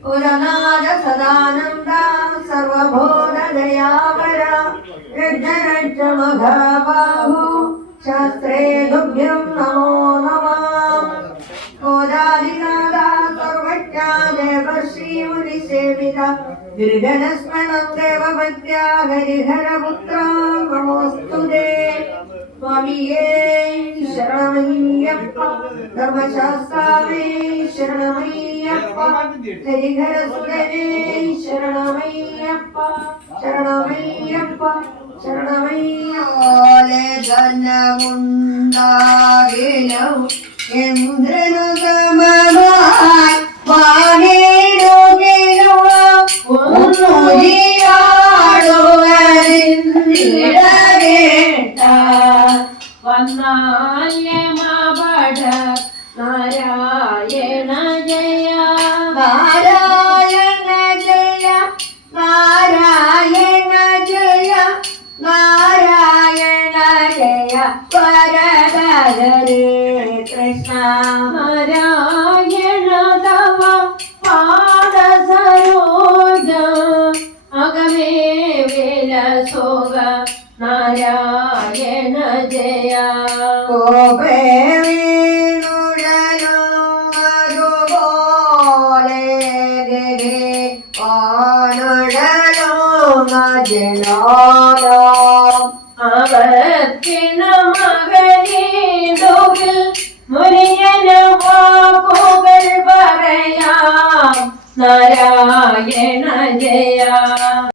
उदमाद सदानन्दा सर्वबोधदयापरा ऋद्धरक्षमघाबाहु शास्त्रे तुभ्यं नमो नमाम् गोदादिनादा सर्वज्ञा देवश्रीमुनिसेविता गिरिजनस्मरणं देवपत्या हरिहरपुत्रा नमोऽस्तु ते त्वमिये ശരണമയ്യപ്പ ധർമ്മശാസ്താവേ ശരണമയ്യപ്പ ഹരിഹരസുരനേ ശരണമയ്യപ്പ ശരണമയ്യപ്പ ശരണമയ്യോലെ ധനമുണ്ടാകിലും ഇന്ദ്രനു സമമായി വാണിടുകിലും ഒന്നുരിയാടുവരിടകേട്ട വന്നാല്യമാപട നാരായണ ജയ. നാരായണ ജയ നാരായണ ജയ നാരായണ ജയ. പരദരേ കൃഷ്ണ. നാരായണ തവ പാദസരോജ. അകമേ വിലസോക നാരായണ ജയ. കോപേ നാരായണ ജയ.